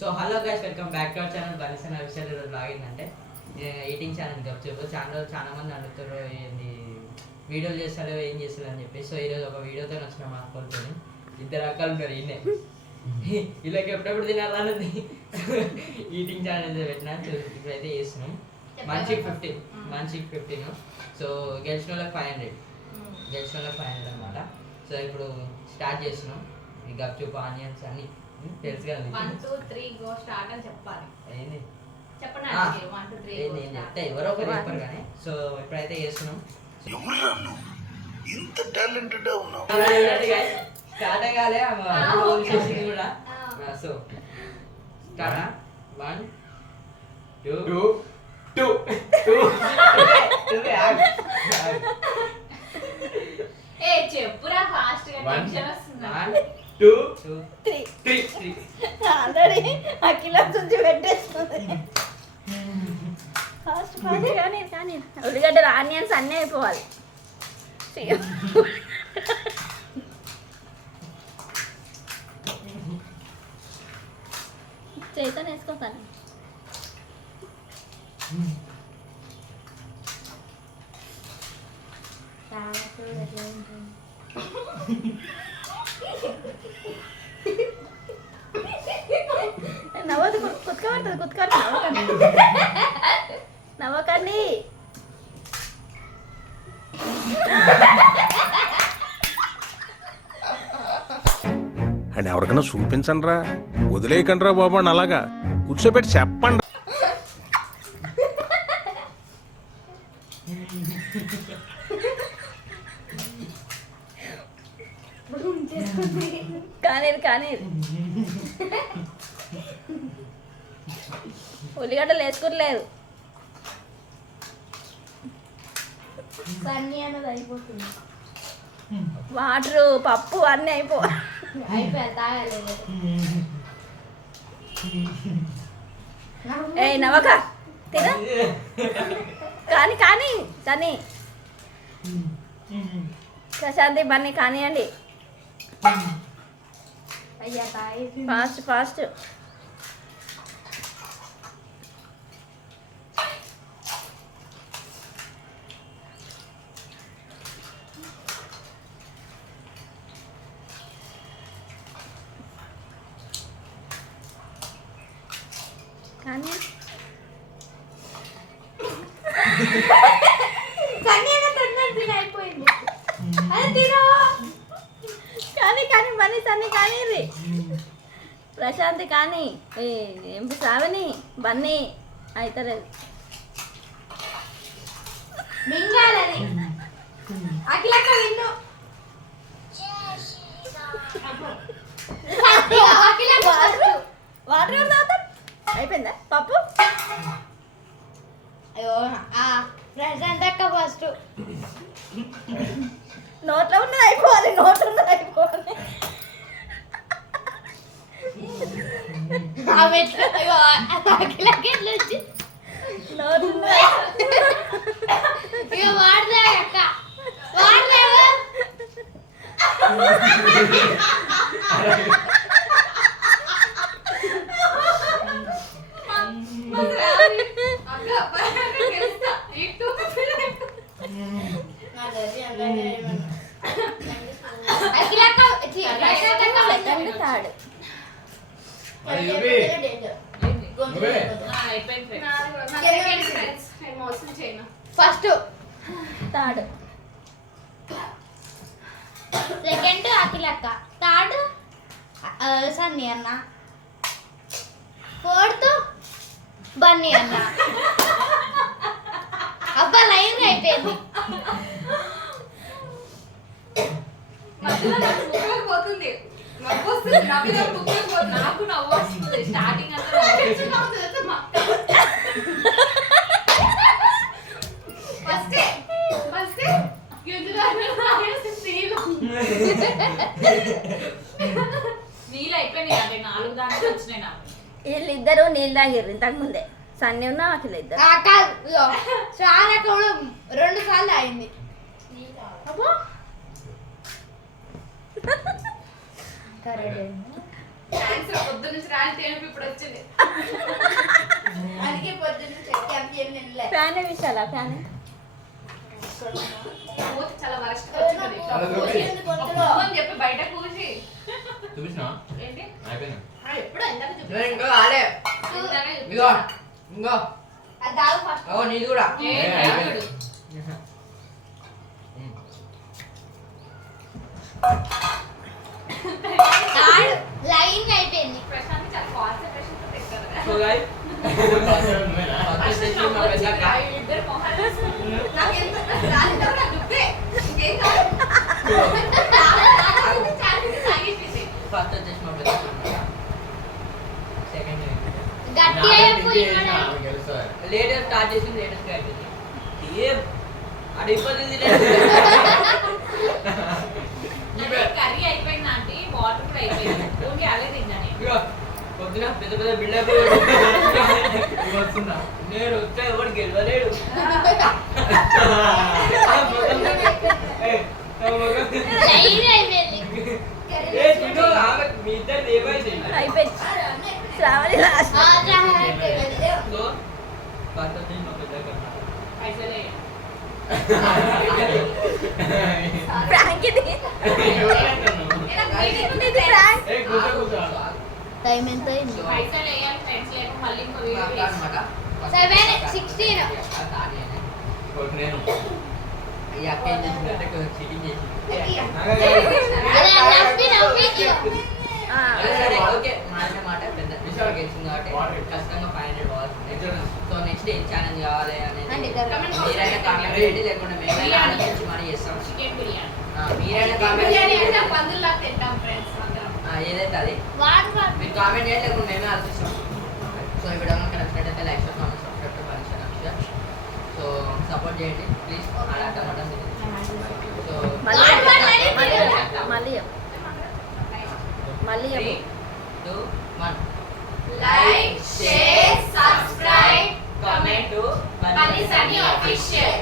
So hello guys, welcome back to our channel Balisan official. ఈరోజు blogging eating channel గప్చుపు channel చాలా మంది అడుగుతారు ఏంది వీడియోలు చేస్తారో ఏం చేస్తారు అని చెప్పి. సో ఈరోజు ఒక వీడియోతో వచ్చిన మా అక్కలతో ఇద్దరు అక్కలు ఉన్నారు. వీళ్ళకి ఎప్పుడెప్పుడు తినాలన్నది ఈటింగ్ ఛానల్ పెట్టినా. ఇప్పుడైతే చేస్తున్నాం. మనిషికి 15. సో గెలిచిన వాళ్ళకి 500 అనమాట. సో ఇప్పుడు స్టార్ట్ చేస్తున్నాం. ఈ గప్చుపు ఆనియన్స్ అన్ని తెలుసు కదా. 1 2 3 గో స్టార్ట్ అని చెప్పాలి. ఏంది చెప్పండి 1 2 3 నేను చెప్తా, ఎవరో ఒకరు చెప్పారు కానీ. సో ఇప్పుడైతే చేస్తున్నాం. ఇంత టాలెంటెడ్ ఉన్నావు. స్టార్ట్ అయ్యాలి కూడా. సో స్టార్ట్ 1 2 ఏ చెప్పురా ఫాస్ట్ గా టెన్షన్ వస్తుంది. 1 2 3 ఆల్రెడీ అఖిల తుంచి పెట్టేస్తుంది. ఫాస్ట్ ఫాస్ట్ కానీ ఉల్లిగడ్డలు ఆనియన్స్ అన్నీ అయిపోవాలి. చేతను వేసుకోతాను. నవ్వదు, కుత్తుకబడుతుంది. నవ్వకండి. అని ఎవరికైనా చూపించండి రా, వదిలేయకండి రా బాబు అని అలాగా కూర్చోబెట్టి చెప్పండి. కానీ ఉల్లిగడ్డలు వేసుకోలేదు. అయిపోతుంది. వాటరు పప్పు అన్నీ అయిపోయి తాగలేదు. ఏ నవక తిన కానీ ప్రశాంతి బన్నీ కానివ్వండి. ఫాస్ట్ కానీ అయిపోయింది. కానీ బన్నీ సన్ని కానీ ప్రశాంతి కానీ ఏం శ్రావణి బన్నీ అవుతలేదు. వాటర్ తాగుతాం. అయిపోయిందా పప్పు? అయ్యో ప్రశాంత్ అక్క ఫస్ట్. నోట్లో ఉన్నది అయిపోవాలి. వాడదా అక్క వాడదా. ఫస్ట్ థర్డ్, సెకండ్ అఖిలక్క, థర్డ్ సన్నీ అన్న, ఫోర్త్ బన్నీ అన్న. అబ్బా లైన్ అయిపోయింది. పోతుంది నాకు నవ్వు వస్తుంది. స్టార్టింగ్ నీళ్ళు అయిపోయినాయి. 4 దాంట్లో వచ్చినాయి నాకు. వీళ్ళిద్దరు నీళ్ళు తాగిర్రు ఇంతకు ముందే. సన్నీ ఉన్నా అఖిల ఇద్దరు. చాలా 2 సార్లు అయింది. థాంక్స్ రా, పొద్దున్న నుంచి రాని తేనుపు ఇప్పుడు వచ్చింది. అందుకే పొద్దున్న క్యాంప్ చేయలే. ఫ్యాన్ విషయాలా ఫ్యాన్ మూతి చాలా వరస్ట్ వచ్చింది. అని చెప్పి బయట కూర్చి చూపించినా ఏంటి అయిపోయింది. ఎప్పుడు ఇందాక నేను ఇంకా కాలే ఇగో ఇంకో అది దాగు ఫస్ట్. ఓ నీది కూడా చూపించాడు. తాడు లైన్ అయిపోయింది. ప్రశాంత్ చాలా కాన్సంట్రేషన్ తో పెట్టారు. సో గైస్ నువ్వేనా? వచ్చేసి మా పెద్దక్క ఇద్దరు మొహాలు నాకు ఎంత రాలిందో కూడా నువ్వే. ఇంకేం కాదు. ఫస్ట్ వచ్చేసి మా పెద్దక్క సెకండ్ గట్టిగా చెప్పు ఇక్కడ. ఆమె గెలుస్తుంది. లేటెస్ట్ స్టార్ట్ చేసింది లేటెస్ట్ అయిపోయింది ఏం అది అయిపోతుంది కర్రీ అయిపోయింది ఆంటీ, వాటర్ కూడా అయిపోయింది. ఓన్లీ అదే తిన్నాను. ఇగో పొద్దున పెద్ద పెద్ద బిల్డప్ వస్తున్నా నేను వచ్చా ఎవరు గెలవలేడు లైన్ అయిపోయింది. మీ ఇద్దరు ఏమైంది అయిపోయింది శ్రావణి లాస్ట్ ఆ జాగ్రత్త అయిపోయింది. సో ఫస్ట్ వచ్చేసి మా పెద్దక్క పైసలే ప్రాంక్ ఇది ఇది ప్రాంక్ ఏ కూర్చో కూర్చో. టైం ఎంత అయింది? So, పైసలు వేయాలి ఫ్రెండ్స్ లేక మళ్ళీ ఇంకో మా వీడియో అక్క వేసి. అన్నమాట 7:16. ఒకటి నేను. ఈ అక్క ఏం చేసిందంటే కొంచెం చీటింగ్ చేసింది అదే నవ్వి నవ్వి ఇగో. సరే, ఓకే మాట మాట పెద్ద విషయాలు గెలిచింది కాబట్టి ఖచ్చితంగా $500 సో నెక్స్ట్ ఏం ఛాలెంజ్ కావాలి అంటే అనేది ఇక్కడ మీరైనా కామెంట్ చేయండి లేకుంటే మేమైనా ఆలోచించి మరి చేస్తాం చికెన్ బిర్యానీ. మీరైనా బిర్యానీ అంటే కామెంట్ పందుల్లా తింటాం ఫ్రెండ్స్ అందరం. ఏదైతే అది వాడు వాడు. మీరు కామెంట్ చేయండి లేకుంటే మేమే ఆలోచిస్తాం సో ఈ వీడియో కనుక నచ్చినట్టయితే లైక్ చేస్తాం సబ్స్క్రైబ్ పనిచేయాలి సో సపోర్ట్ చేయండి ప్లీజ్ అలాంటి మటన్ సో మళ్ళీ వాడు వాడు రెడీ మళ్ళీ చేయాలి. చెప్పు. మళ్ళీ చెప్పు. మళ్ళీ చెప్పు. 3, 2, 1 Like, share, subscribe, comment to Bunny Sunny Official.